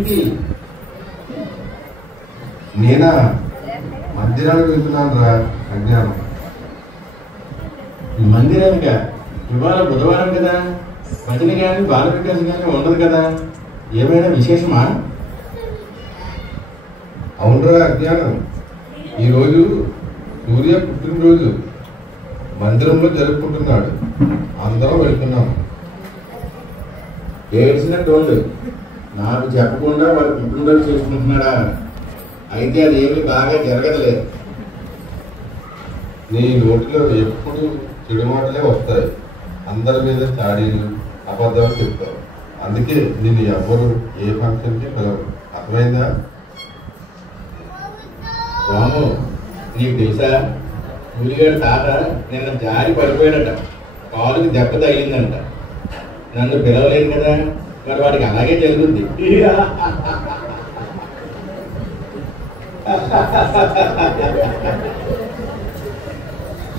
ఏంటి? నేనా మందిరానికి వెళ్తున్నాను రా అజ్ఞానం. మందిరానికా? ఇవాళ బుధవారం కదా, భజన కానీ బాల వికాసం కానీ ఉండదు కదా, ఏమైనా విశేషమా? అవునరా అజ్ఞానం, ఈరోజు సూర్య పుట్టినరోజు మందిరంలో జరుపుకుంటున్నాడు. అందరం వెళ్తున్నాము. ఏడ్చినట్టు నాకు చెప్పకుండా వాడు పుట్టినరోజు చేసుకుంటున్నాడా? అయితే అది ఏమి బాగా జరగదులేదు. నీ నోటిలో ఎప్పుడు చెడు మాటలే వస్తాయి. అందరి మీద చాడీలు అబద్ధాలు చెప్తావు. అందుకే నిన్ను ఎవ్వరు ఏ ఫంక్షన్కి పిలవరు. అర్థమైందా? రాము, నీకు తెలుసా, పులిగాడు తాత నిన్న జారి పడిపోయాడట. కాలుకి దెబ్బ తగిలిందంట. నన్ను పిలవలేదు కదా, మరి వాడికి అలాగే జరుగుద్ది.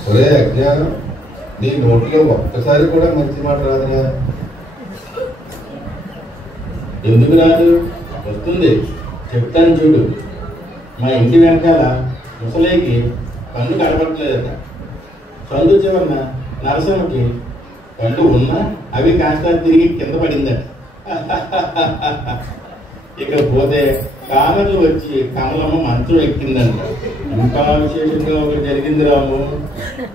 ఒరే అజ్ఞానం, నీ నోటిలో ఒక్కసారి కూడా మంచి మాట రాదురా. ఎందుకు రాదు? వస్తుంది, చెప్తాను చూడు. మా ఇంటి వెనకాల ముసలేకి కళ్ళు కనపడలేదట. సందు చివరన నరసింహకి కళ్ళు ఉన్నా అవి కాస్త తిరిగి కింద పడిందట. ఇకపోతే కామెర్లు వచ్చి కమలమ్మ మంచం ఎక్కిందంట. ఇంకా విశేషంగా ఒకటి జరిగింది రాము,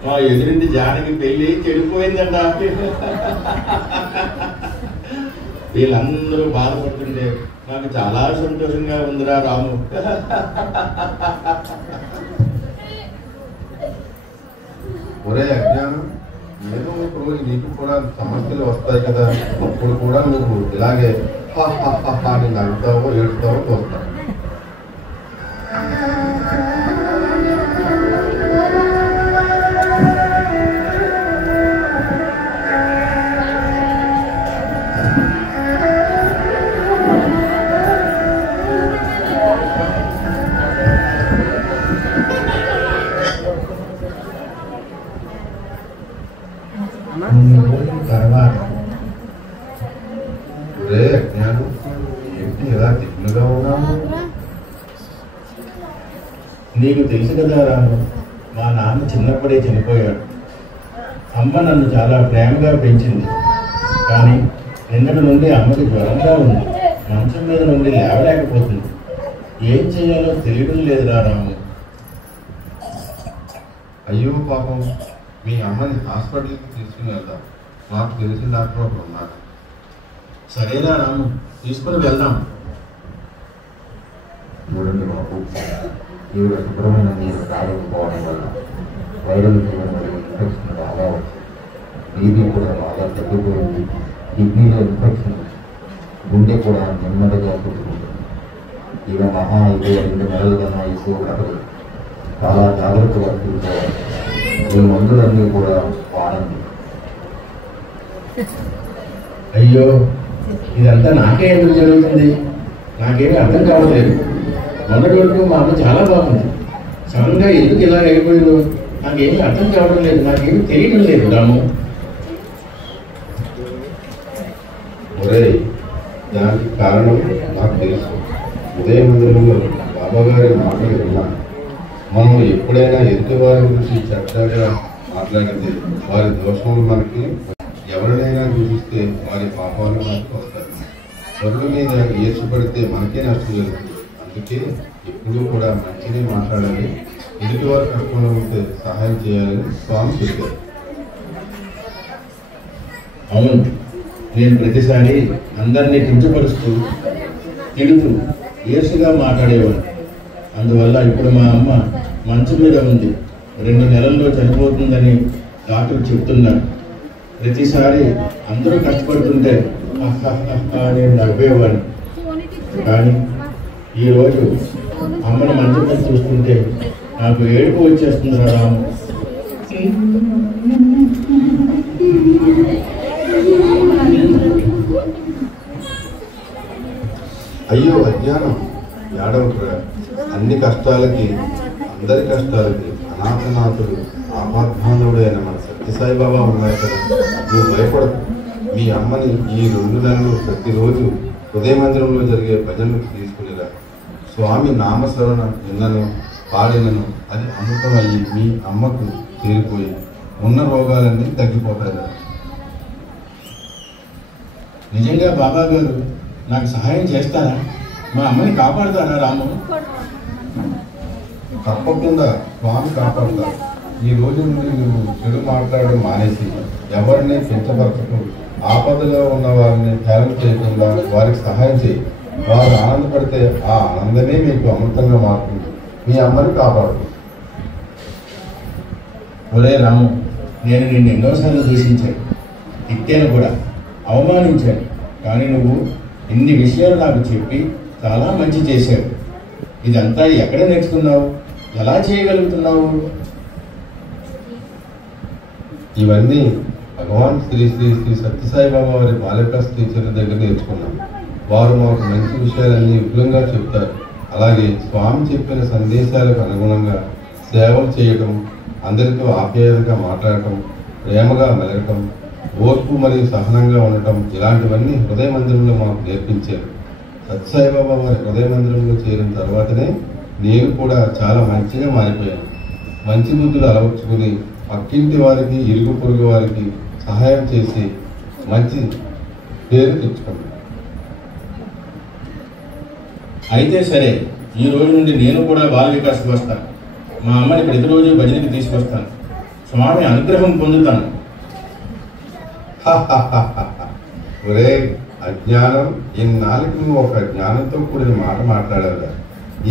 మా ఎదురింటి జానకి పెళ్లి చెడిపోయిందంట. వీళ్ళందరూ బాధపడుతుంటే నాకు చాలా సంతోషంగా ఉందిరా రాము. ఒరే అజ్ఞానం, ఏదో ఒక రోజు నీకు కూడా సమస్యలు వస్తాయి కదా, అప్పుడు కూడా నువ్వు ఇలాగే అని నవ్వుతావో ఏడుతావో చూస్తావు. తర్వాత రే అజ్ఞానం, ఏంటి ఎలా దిగులుగా ఉన్నావు? నీకు తెలుసు కదా రాము, మా నాన్న చిన్నప్పుడే చనిపోయాడు. అమ్మ నన్ను చాలా ప్రేమగా పెంచింది. కానీ నిన్నటి నుండి అమ్మకి జ్వరంగా ఉంది. మంచం మీద నుండి లేవలేకపోతుంది. ఏం చేయాలో తెలియడం లేదురా రాము. అయ్యో పాపం, మీ అమ్మని హాస్పిటల్కి తీసుకుని వెళ్దాం. నాకు తెలిసిన డాక్టర్ ఒకరు ఉన్నారు. సరేనా రాము, తీసుకుని వెళ్దాం. చూడండి బాబు, ఈవిడ శుభ్రమైన నీరు తాగకపోవడం వల్ల వైరల్ ఫీవర్ మరియు ఇన్ఫెక్షన్ బాగా వచ్చింది. బీపీ కూడా బాగా తగ్గిపోయింది. కిడ్నీలో ఇన్ఫెక్షన్, గుండె కూడా నెమ్మదిగా కొట్టుకుంటుంది. ఈయన మహా అయితే 2 నెలల కన్నా ఎక్కువ బ్రతకదు. చాలా జాగ్రత్తగా తీసుకోవాలి. ఈ మందులన్నీ కూడా వాడండి. అయ్యో, ఇదంతా నాకే ఎందుకు జరుగుతుంది? నాకేమీ అర్థం కావట్లేదు. మొన్నటి వరకు మా అమ్మ చాలా బాగుంది. సడన్గా ఎందుకు ఇలా అయిపోయిందో నాకేమీ అర్థం కావడం లేదు. నాకేమీ తెలియడం లేదు రాము. ఒరే, దానికి కారణం నాకు తెలుసు. ఉదయ మందిరంలో బాబాగారి మాటలు విన్నాను. మనం ఎప్పుడైనా ఎదుటి వారి గురించి చక్కగా మాట్లాడితే వారి దోషములు మనకి, ఎవరినైనా దూషిస్తే వారి పాపాలు మనకు వస్తాయి. పరుల మీద ఈర్షపడితే మనకే నష్టం జరుగుతుంది. అందుకే ఎప్పుడూ కూడా మంచిగా మాట్లాడాలి. ఎదుటి వారి కష్టంలో ఉంటే సహాయం చేయాలని స్వామి చెప్పారు. అవును, నేను ప్రతిసారి అందరినీ కించపరుస్తూ తిడుతూ ఏసుగా మాట్లాడేవాడు. అందువల్ల ఇప్పుడు మా అమ్మ మంచం మీద ఉంది. 2 నెలల్లో చనిపోతుందని డాక్టర్ చెప్తున్నారు. ప్రతిసారి అందరూ కష్టపడుతుంటే నేను నవ్వేవాడిని. కానీ ఈరోజు అమ్మని మంచం మీద చూస్తుంటే నాకు ఏడుపు వచ్చేస్తుంది రాము. అయ్యో అజ్ఞానం, ఏడవకురా. అన్ని కష్టాలకి, అందరి కష్టాలకి అనాథనాథుడు, ఆపద్బాంధవుడు అయిన మన సత్యసాయిబాబా ఉన్నారు కదా. నువ్వు భయపడకు. మీ అమ్మని ఈ 2 నెలలు ప్రతిరోజు హృదయ మందిరంలో జరిగే భజనకు తీసుకునిరా. స్వామి నామస్మరణ విన్నను పాడినను అది అమృతం అయ్యి మీ అమ్మకు చేరిపోయి ఉన్న రోగాలన్నీ తగ్గిపోతాయి. నిజంగా బాబా గారు నాకు సహాయం చేస్తారా? మా అమ్మని కాపాడుతారా రాము? తప్పకుండా స్వామి కాపాడుతారు. ఈ రోజు నుండి నువ్వు చెడు మాట్లాడడం మానేసి ఎవరిని పెంచబరచకు. ఆపదలో ఉన్న వారిని హేళన చేయకుండా వారికి సహాయం చేయి. వారు ఆనందపడితే ఆ ఆనందమే మీకు అమృతంగా మారుతుంది. మీ అమ్మని కాపాడు. ఒరే రాము, నేను నిన్ను ఎన్నోసార్లు దూషించాను, తిట్టాను కూడా, అవమానించాను. కానీ నువ్వు ఇన్ని విషయాలు నాకు చెప్పి చాలా మంచి చేశావు. ఇదంతా ఎక్కడ నేర్చుకున్నావు? ఎలా చేయగలుగుతున్నావు? ఇవన్నీ భగవాన్ శ్రీ శ్రీ శ్రీ సత్యసాయిబాబా వారి బాలికా టీచర్ల దగ్గర నేర్చుకున్నాం. వారు మాకు మంచి విషయాలన్నీ విపులంగా చెప్తారు. అలాగే స్వామి చెప్పిన సందేశాలకు అనుగుణంగా సేవలు చేయటం, అందరితో ఆప్యాయతగా మాట్లాడటం, ప్రేమగా మెలగటం, ఓర్పు మరియు సహనంగా ఉండటం, ఇలాంటివన్నీ హృదయ మందిరంలో మాకు నేర్పించారు. సత్యసాయిబాబా వారి హృదయ మందిరంలో చేరిన తర్వాతనే నేను కూడా చాలా మంచిగా మారిపోయాను. మంచి బుద్ధులు అలవర్చుకుని పక్కింటి వారికి, ఇరుగు పొరుగు వారికి సహాయం చేసి మంచి పేరు తెచ్చుకున్నాను. అయితే సరే, ఈ రోజు నుండి నేను కూడా బాల వికాస్కి వస్తాను. మా అమ్మని ప్రతిరోజు భజనకి తీసుకొస్తాను. స్వామి అనుగ్రహం పొందుతాను. ఒరే అజ్ఞానం, ఇన్నాళ్ళకి నువ్వు ఒక జ్ఞానంతో కూడిన మాట మాట్లాడావుగా.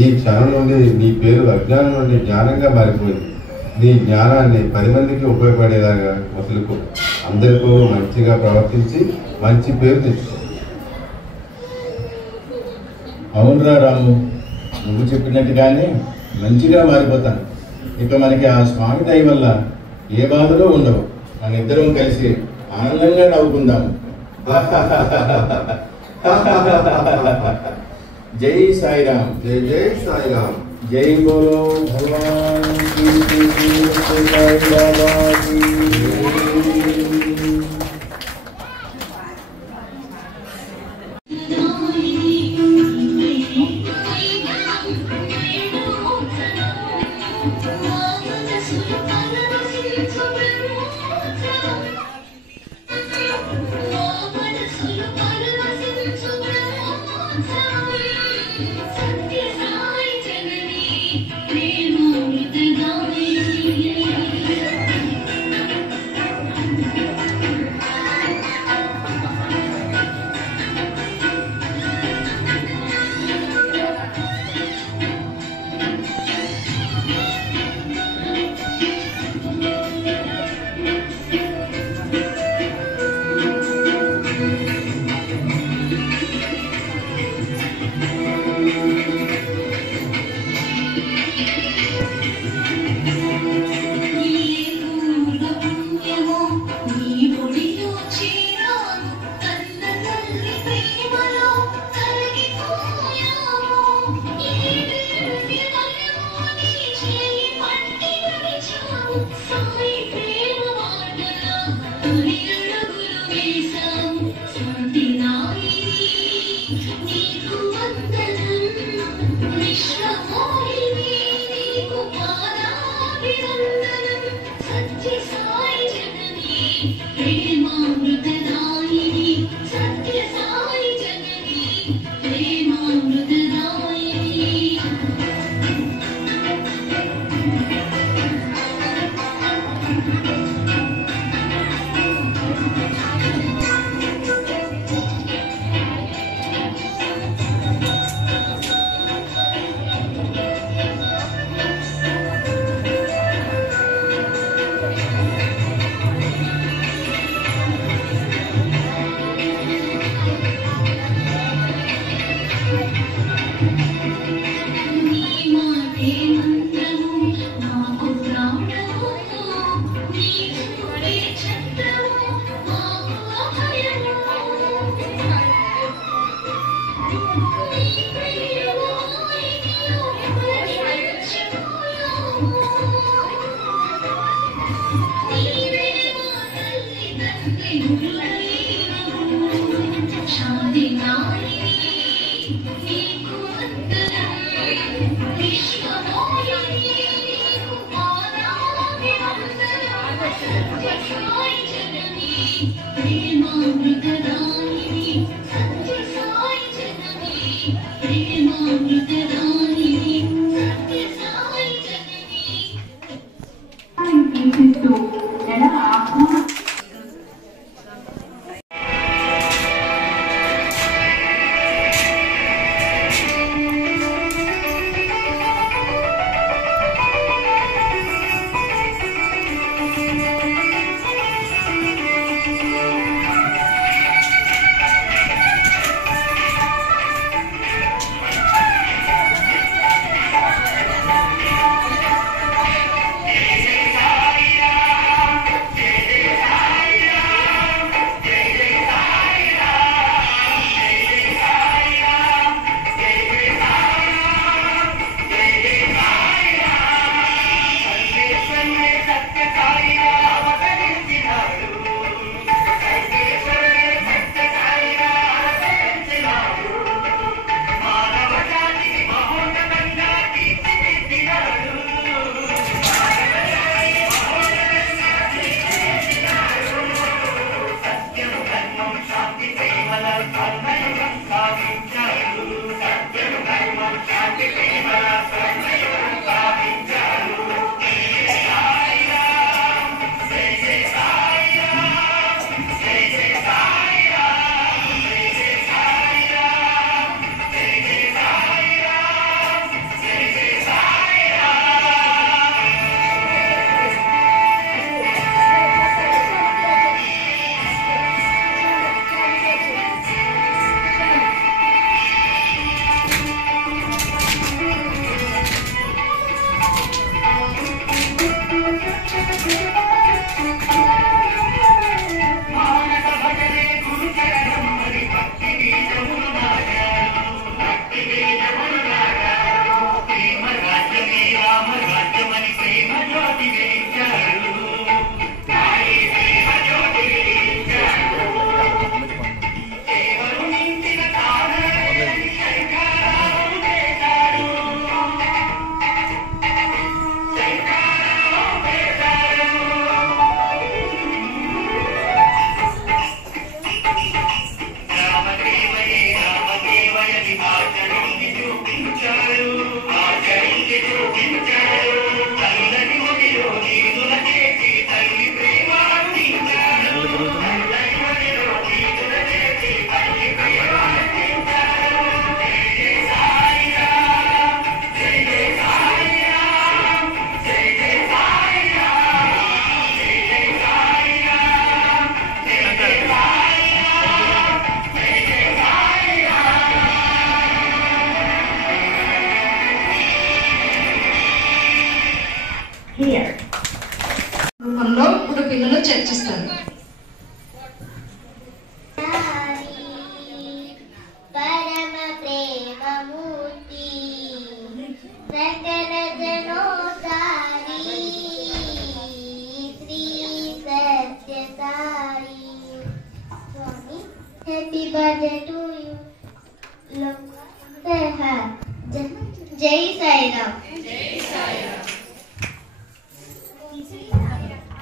ఈ క్షణం నుండి నీ పేరు అజ్ఞానం నుండి జ్ఞానంగా మారిపోయింది. నీ జ్ఞానాన్ని 10 మందికి ఉపయోగపడేలాగా మసులుకో. అందరితో మంచిగా ప్రవర్తించి మంచి పేరు తెచ్చుకో. అవునరా రాము, నువ్వు చెప్పినట్టుగానే మంచిగా మారిపోతాను. ఇక మనకి ఆ స్వామి దయ వల్ల ఏ బాధలో ఉండవు. మన ఇద్దరం కలిసి ఆనందంగా నవ్వుకుందాము. జై సాయిరామ్. జై జై సాయిరామ్. జై బోలో భగవాన్ శ్రీ శ్రీ శ్రీ సత్యసాయి బాబా కీ. రూపంలో ఇప్పుడు పిల్లలు చర్చిస్తారు. పరమ ప్రేమమూర్తి సకల జనోదారి శ్రీ సత్య సాయి స్వామి హ్యాపీ బర్త్డే టు యూ. జై సాయిరామ్.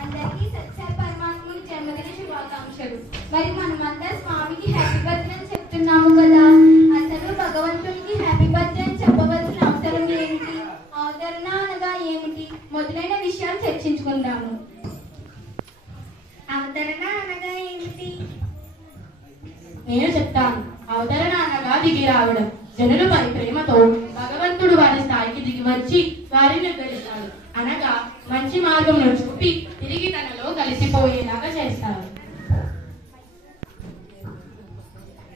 అందరికీ సత్య పరమాత్ముడు జన్మదిన శుభాకాంక్షలు. మరి మనమంతా స్వామికి హ్యాపీ బర్త్డే అని చెప్తున్నాము కదా, అసలు భగవంతునికి హ్యాపీ బర్త్డే అని చెప్పవలసిన అవసరం ఏమిటి, అవతరణ అనగా ఏమిటి మొదలైన విషయాలు చర్చించుకుందాము. అవతరణ అనగా ఏమిటి? నేను చెప్తాను. అవతరణ అనగా దిగి రావడం. జనులు వారి ప్రేమతో భగవంతుడు వారి స్థాయికి దిగి వచ్చి వారిని ఉద్ధరిస్తాడు. అనగా మంచి మార్గంలో చూపి తిరిగి తనలో కలిసిపోయేలాగా చేస్తారు.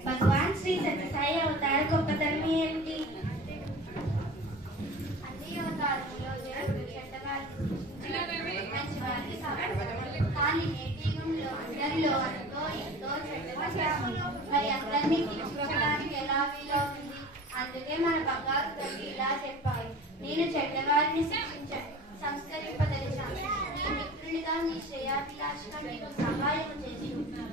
భగవాన్ శ్రీ సత్యసాయి అవతార గొప్పతనం ఏమిటి? అన్ని అవతారంలో మంచివారిని కానీ నేటి యుగంలో అందరిలో ఎంతో చెడ్డవారు. మరి అందరినీ తీర్చుకోవడానికి ఎలా వీలవుతుంది? అందుకే మన భగవద్గీత ఇలా చెప్పారు, నేను చెడ్డవారిని సంస్కరింపదలిచాను. నీ మిత్రునిగా నీ శ్రేయాభిలాషగా నీకు సహాయం చేసి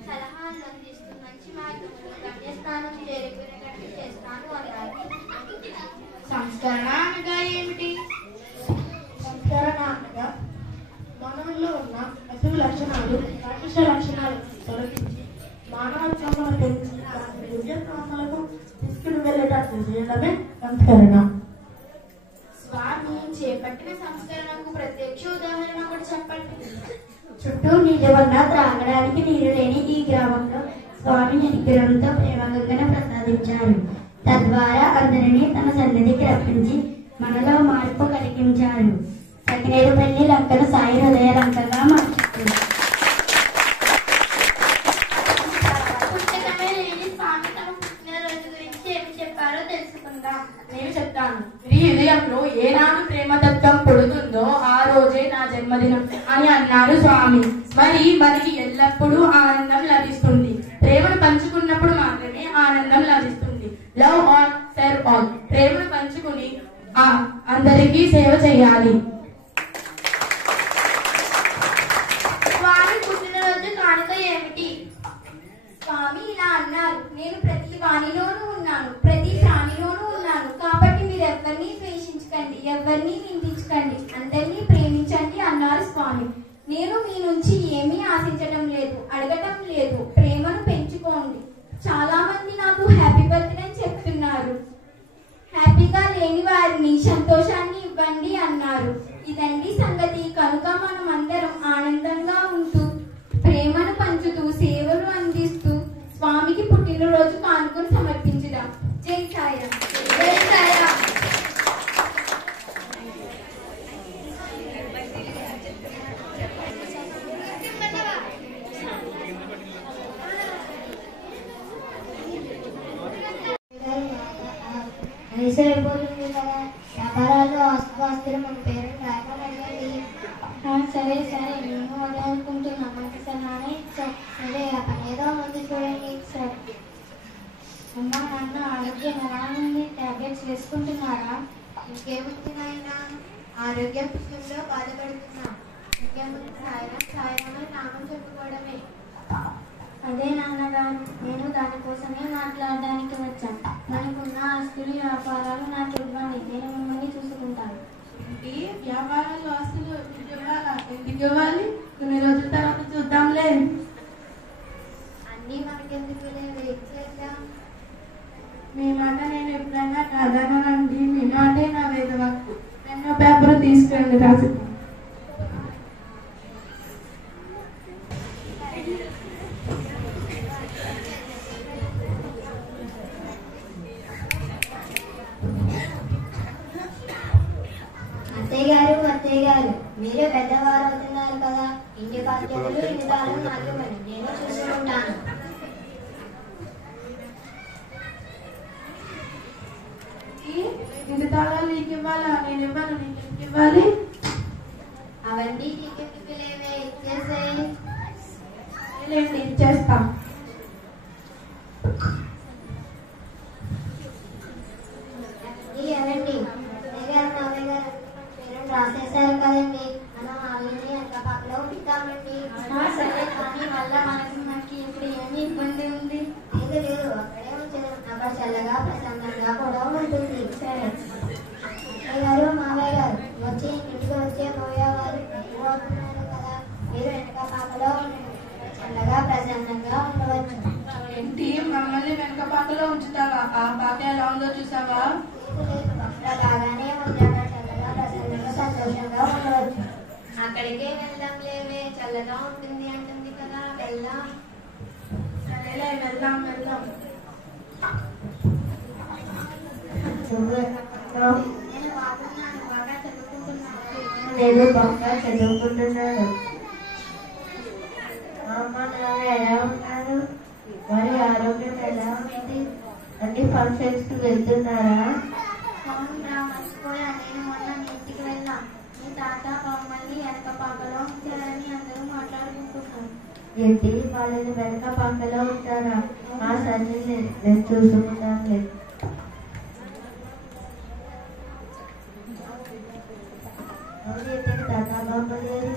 సలహాలు అందిస్తూ మంచి మార్గంలో గమ్యస్థానం చేరుకునేటట్టు చేస్తాను అన్నారు. సంస్కరణ అనగా ఏమిటి? సంస్కరణ అనగా మనలో ఉన్న దివ్య లక్షణాలు రాక్షస లక్షణాలు తొలగించి మానవత్వంలో పెంచి దాని దివ్యత్వాలకు తీసుకుని వెళ్ళేటట్లు చేయడమే సంస్కరణ. స్వామి చేపట్టిన సంస్కరణకు ప్రత్యక్ష ఉదాహరణ ఒకటి చెప్పండి. చుట్టూ నీటి వల్ల త్రాగడానికి నీరు లేని ఈ గ్రామంలో స్వామి నిగ్రహంతో ప్రేమగంగను ప్రసాదించారు. తద్వారా అందరినీ తన సన్నిధికి రప్పించి మనలో మార్పు కలిగించారు. సకినేరుపల్లి లంకను సాయి హృదయ లంకగా మార్చారు. పుస్తకమే లేని స్వామి తమ పుట్టినరోజు గురించి ఏమి చెప్పారో తెలుసుకుందాం. నేను చెప్తాను. నీ హృదయంలో ఏనాడు ప్రేమతత్వం పుడుతుందో ఆ రోజే నా జన్మదినం అని అన్నారు స్వామి. మరి మనకి ఎల్లప్పుడూ ఆనందం లభిస్తుంది. ప్రేమను పంచుకున్నప్పుడు మాత్రమే ఆనందం లభిస్తుంది. Love all serve all. ప్రేమను పంచుకుని అందరికీ సేవ చేయాలి. స్వామి పుట్టినరోజు కానుక ఏమిటి? స్వామి ఇలా అన్నారు, నేను ప్రతి వాణిలోనూ ఉన్నాను, ప్రతి ప్రాణిలోనూ ఉన్నాను. కాబట్టి మీరు ఎవరిని ద్వేషించకండి, ఎవరిని నిందించకండి, అందరినీ ప్రేమించండి అన్నారు స్వామి. నేను మీ నుంచి ఏమీ ఆశించడం లేదు, అడగటం లేదు. ప్రేమను పెంచుకోండి. చాలా మంది నాకు హ్యాపీ బర్త్డే అని చెప్తున్నారు. హ్యాపీగా లేని వారిని సంతోషాన్ని ఇవ్వండి అన్నారు. ఇదండి సంగతి. కనుక మనం అందరం ఆనందంగా ఉంటూ ప్రేమను పంచుతూ సేవలు అందిస్తూ స్వామికి పుట్టినరోజు కానుకను సమర్పించుదాం. జై సాయిరామ్. జై సాయిరామ్. అయిపోతుంది కదా, వ్యాపారాలు ఆస్తులు మన పేరెంట్ రాయకండి. సరే సరే, మేము అదే అనుకుంటున్నాం. మనకి సరే సరే, ఆ పని ఏదో ఉంది చూడండి. సరే అమ్మా నాన్న ఆరోగ్యం ఎలా ఉంది? టాబ్లెట్స్ వేసుకుంటున్నారా? ఇంకేముంది నాయన, ఆరోగ్యం విషయంలో బాధపడుతున్నా. ఇంకేముంది సాయిరామని నామం చెప్పుకోవడమే. అదే నాన్నగారు, నేను దానికోసమే మాట్లాడడానికి వచ్చాను. మనకున్న ఆస్తులు వ్యాపారాలు నాకు ఇవ్వండి, నేను మిమ్మల్ని చూసుకుంటాను. వ్యాపారాలు ఆస్తులు ఎందుకు ఇవ్వాలి? కొన్ని రోజుల తర్వాత చూద్దాంలే. అన్నీ మనకెందుకు లేదు, ఇచ్చేద్దాం. మీ మాట నేను ఎప్పుడైనా కాదనండి. మీ మాటే నా వేదవాక్కు. పెన్ను పేపర్ తీసుకెళ్ళి రాసి. అత్తయ్య గారు, మీరు పెద్దవారు అవుతున్నారు కదా, ఇంటి బాధ్యతలు ఇంటి తాళం నాకు ఇవ్వండి, నేను చూసుకుంటాను. ఇంటి తాళాలు నీకు ఇవ్వాలా? నేను ఇవ్వను. నీకు ఎందుకు ఇవ్వాలి? అవన్నీ టికెట్ లేవే, ఇచ్చేసేయి. లేండి, ఇచ్చేస్తా. ఏమండి, మామయ్య గారు పేరెంట్ రాసేసారు కదండి, మనం వాళ్ళని ఎంత పక్కలో ఉంటామండి. సరే, కానీ మళ్ళా మనకి ఇప్పుడు ఏమి ఇబ్బంది ఉంది? లేదు లేదు, అక్కడే ఉంచదు. అక్కడ చల్లగా ప్రశాంతంగా కూడా ఉంటుంది. సరే అత్తయ్య గారు మామయ్య గారు వచ్చి ఇంటికి వచ్చే పోయేవారు అవుతున్నారు కదా, మీరు వెనక పాకలో చల్లగా ప్రశాంతంగా ఉండవచ్చు. ఏంటి, మమ్మల్ని వెనక పాకలో ఉంచుతావా? ఆ పాక ఎలా ఉందో చూసావా? బాగానే ఉంది, అక్కడ చల్లగా ప్రశాంతంగా సంతోషంగా ఉండవచ్చు. అక్కడికే వెళ్దాం లేవే, చల్లగా ఉంటుంది అంటుంది కదా, వెళ్దాం. సరేలే, వెళ్దాం వెళ్దాం. నేను బాగున్నాను, బాగా చదువుకుంటున్నాను. నేను బాగా చదువుకుంటున్నాను. అమ్మ నాన్న ఎలా ఉన్నారు? మరి ఆరోగ్యం ఎలా ఉంది? అన్ని ఫంక్షన్స్ కి వెళ్తున్నారా? అవునురా, మర్చిపోయా. నేను మొన్న మీ ఇంటికి వెళ్ళా. మీ తాత మమ్మల్ని వెనక పాకలో ఉంచారని అందరూ మాట్లాడుకుంటున్నాను. ఏంటి, వాళ్ళని వెనక పక్కలో ఉంటారా? ఆ సరే, నేను చూసుకుంటానులే. తాత బాబు లేరు,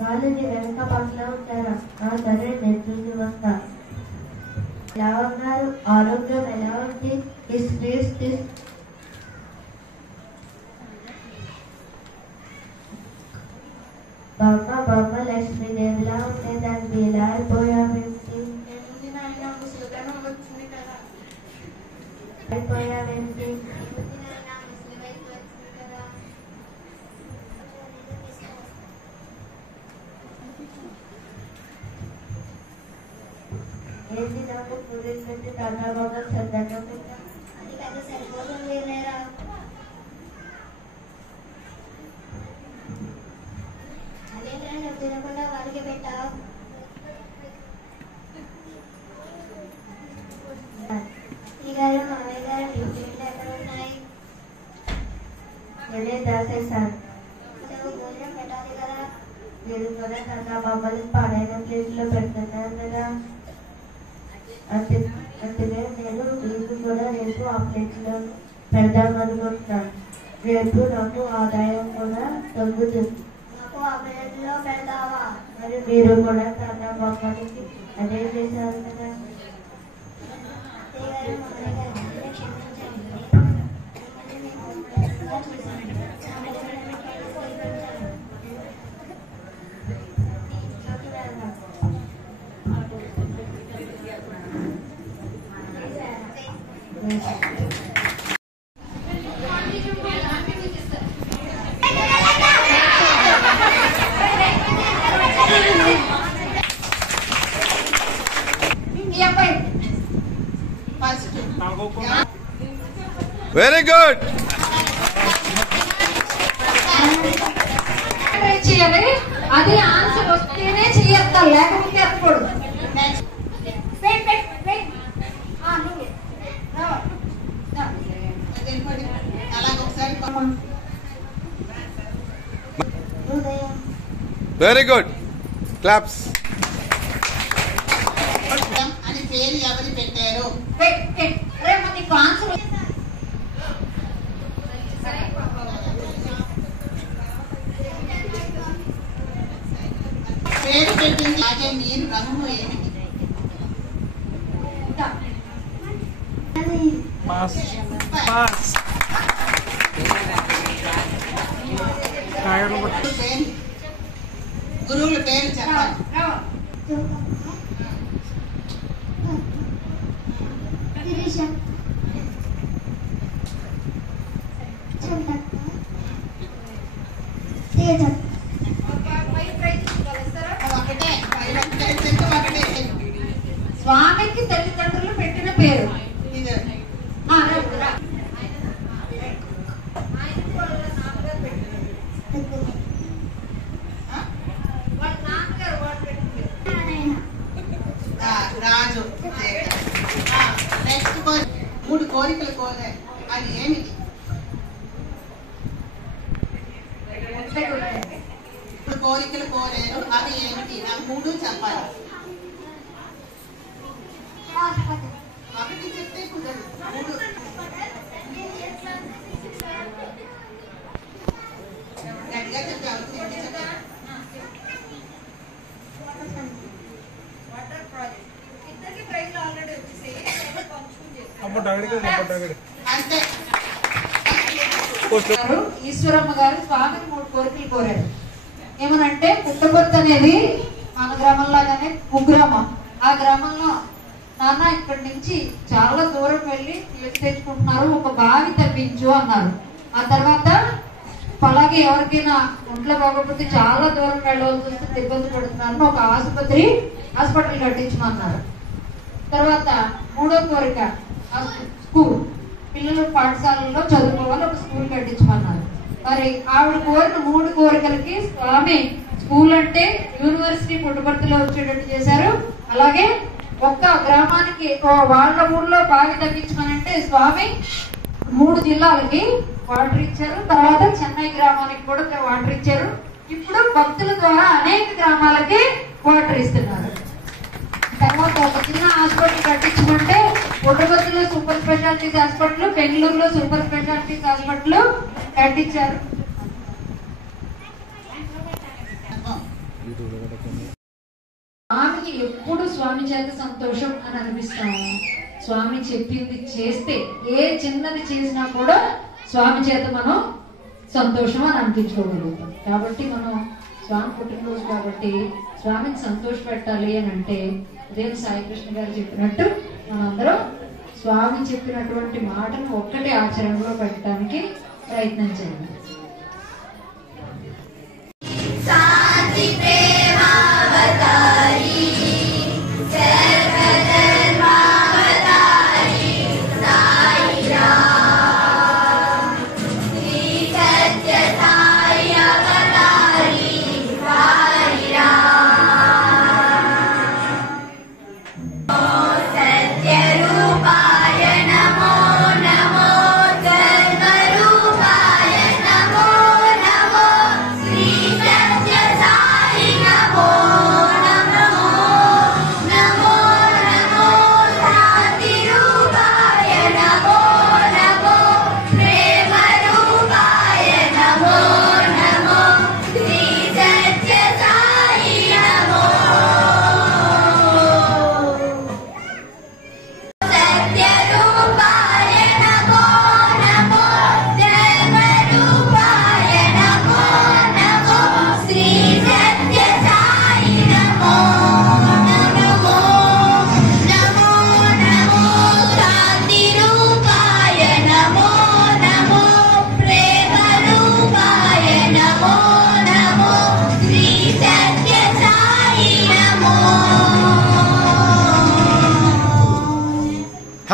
వాళ్ళని వెనక పక్కలో ఉంటారా? ఆ సరే, నేను చూసి వస్తా. ఎలా ఉన్నారు? ఆరోగ్యం ఎలా ఉంది? పెట్టావు? గారు మామయ్య గారు మీ ప్లేట్లు ఎక్కడ ఉన్నాయి? నేనే దాసేసాను. నువ్వు భోజనం పెట్టాలి కదా. మీరు కూడా తాత మమ్మల్ని పాడైన ప్లేట్లో పెడుతున్నారు కదా. అందుకే నేను మీకు కూడా రేపు ఆ ప్లేట్లో పెడదామనుకుంటున్నాను. రేపు నాకు ఆదాయం కూడా తగ్గుతుంది. నాకు ఆ ప్లేట్లో పెడతావా? మరి మీరు కూడా తాత మమ్మల్ని అదే చేశారు కదా. గారు మామయ్య గారు నన్ను క్షమించండి. మిమ్మల్ని నేను కోపంగా చూశాను. ఇంట్లోకి వెళ్దాం. Very good. చేయాలి, అది ఆన్సర్ వస్తేనే చెయ్యొద్దా, లేకపోతే అప్పుడు వెరీ గుడ్. క్లాప్స్. అని పేరు ఎవరు పెట్టారు? నీకు ఆన్సర్ పేరు పెట్టింది అలాగే మీరు రంగు ఏమిటి? గురువుల పేరు చెప్పాలి. ఒకటే స్వామికి తల్లిదండ్రులు పెట్టిన పేరు. ఇది రాజు. నెక్స్ట్ 3 కోరికలు కోరారు, అది ఏమిటి? ఇప్పుడు కోరికలు కోరారు, అవి ఏమిటి? నాకు 3 చెప్పాలి. ఒకటి చెప్తే కుదరదు, 3 గట్టిగా చెప్పి అవుతుంది చెప్పాలి. అంతే. ఈశ్వరమ్మ గారు స్వామికి 3 కోరికలు కోరారు. ఏమనంటే పుట్టపర్తి అనేది మన గ్రామంలాగానే కుగ్రామం. ఆ గ్రామంలో నాన్న ఇక్కడి నుంచి చాలా దూరం వెళ్ళి నీళ్ళు తెచ్చుకుంటున్నారు, ఒక బావి తవ్వించు అన్నారు. ఆ తర్వాత అలాగే ఎవరికైనా ఒంట్లో బాగోకపోతే చాలా దూరం వెళ్ళవలసి వస్తే ఇబ్బంది పడుతున్నారని ఒక హాస్పిటల్ కట్టించమన్నారు. తర్వాత 3వ కోరిక స్కూల్, పిల్లలు పాఠశాలలో చదువుకోవాలి, ఒక స్కూల్ కట్టించమన్నారు. మరి ఆవిడ కోరిన 3 కోరికలకి స్వామి స్కూల్ అంటే యూనివర్సిటీ పుట్టపర్తిలో వచ్చేటట్టు చేశారు. అలాగే ఒక్క గ్రామానికి వాళ్ళ ఊళ్ళో బావి తగ్గించమనంటే స్వామి 3 జిల్లాలకి వాటర్ ఇచ్చారు. తర్వాత చెన్నై గ్రామానికి కూడా వాటర్ ఇచ్చారు. ఇప్పుడు భక్తుల ద్వారా అనేక గ్రామాలకి వాటర్ ఇస్తున్నారు. తర్వాత ఒక చిన్న హాస్పిటల్ కట్టించమంటే పుట్టపర్తిలో సూపర్ స్పెషాలిటీస్ హాస్పిటల్, బెంగళూరులో సూపర్ స్పెషాలిటీస్ హాస్పిటల్ కట్టించారు. స్వామికి ఎప్పుడు స్వామి చేత సంతోషం అని అనిపిస్తాము. స్వామి చెప్పింది చేస్తే ఏ చిన్నది చేసినా కూడా స్వామి చేత మనం సంతోషం అని అనిపించుకోగలుగుతాం. కాబట్టి మనం స్వామి పుట్టినరోజు కాబట్టి స్వామిని సంతోష పెట్టాలి అని అంటే ఉదయం సాయికృష్ణ గారు చెప్పినట్టు మనందరం స్వామి చెప్పినటువంటి మాటను ఒక్కటి ఆచరణలో పెట్టడానికి ప్రయత్నం చేయాలి. Jai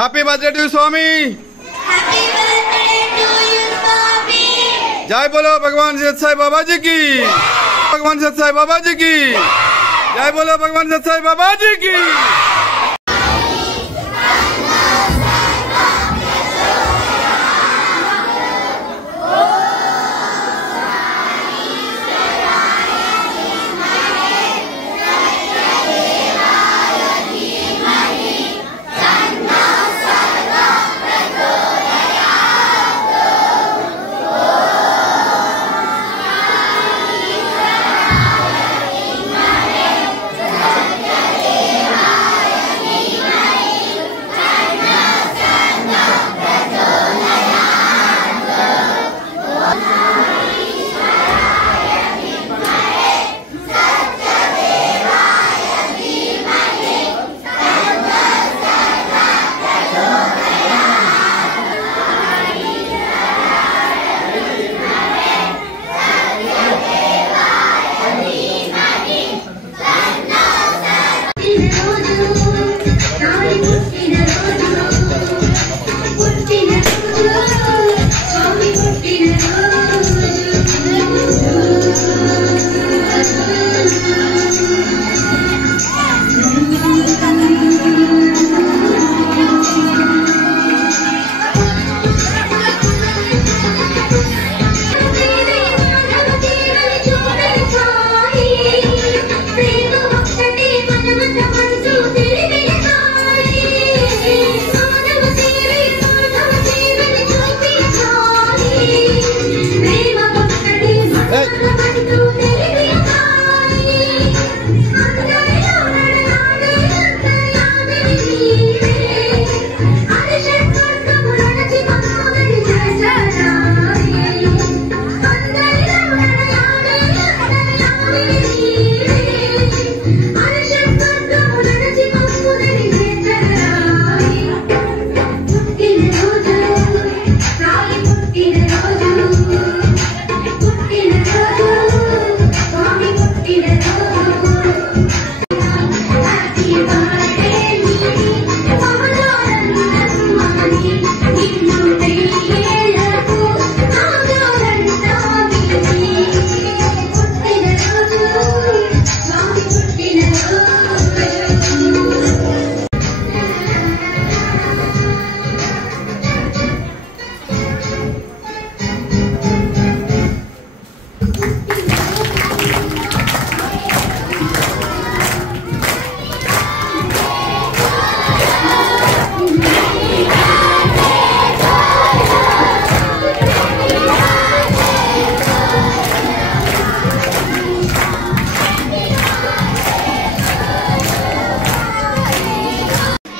హ్యాపీ బర్త్డే టు స్వామి. जय बोलो भगवान सत्य बाबा जी की. भगवान सत्य बाबा जी की जय. बोलो भगवान सत्य बाबा जी की.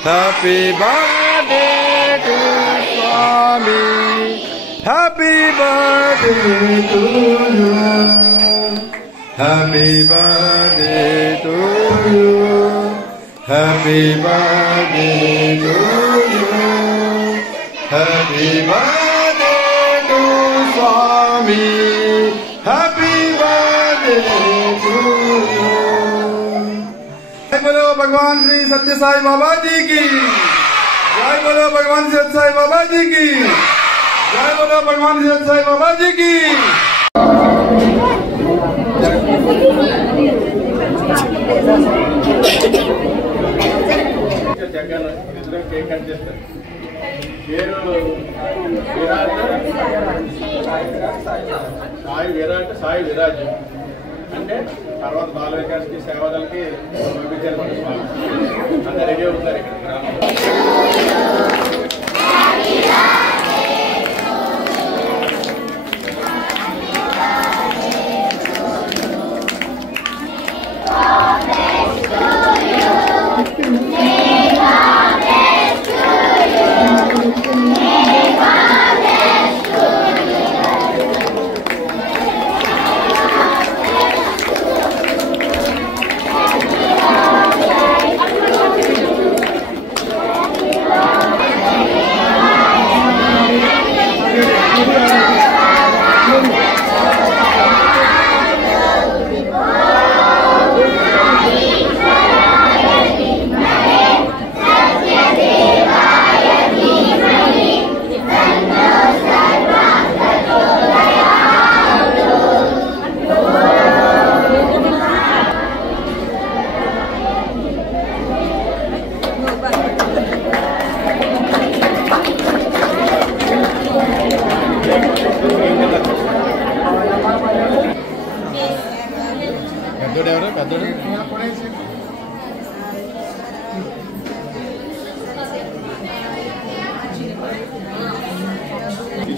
Happy birthday to Swami. Happy birthday to you. Happy birthday to you. Happy birthday to you. Happy birthday to Swami. Happy birthday to you. जय बोलो भगवान श्री सत्य साई बाबा जी की. जय बोलो भगवान सत्य साई बाबा जी की. जय बोलो भगवान सत्य साई बाबा जी की. సాయి విరాజ్ అంటే తర్వాత బాల వికాస్కి సేవలకి పంపించారు మన స్వామి. అందరు రెడీ అవుతున్నారు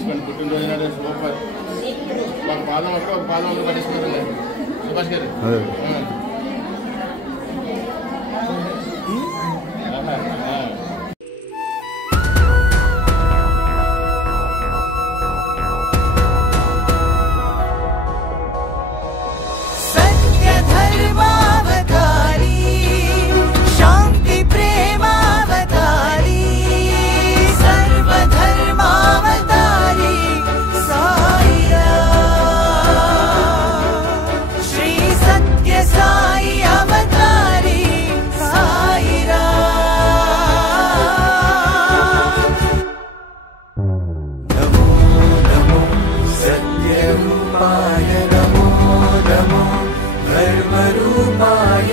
పట్టించుకోండి. పుట్టినరోజు నాడు సూపర్. ఒక పాదం ఒక్క ఒక పాదం అందరూ పట్టించుకోండి. సుభాష్ గారు नमो नमो धर्मरूपाय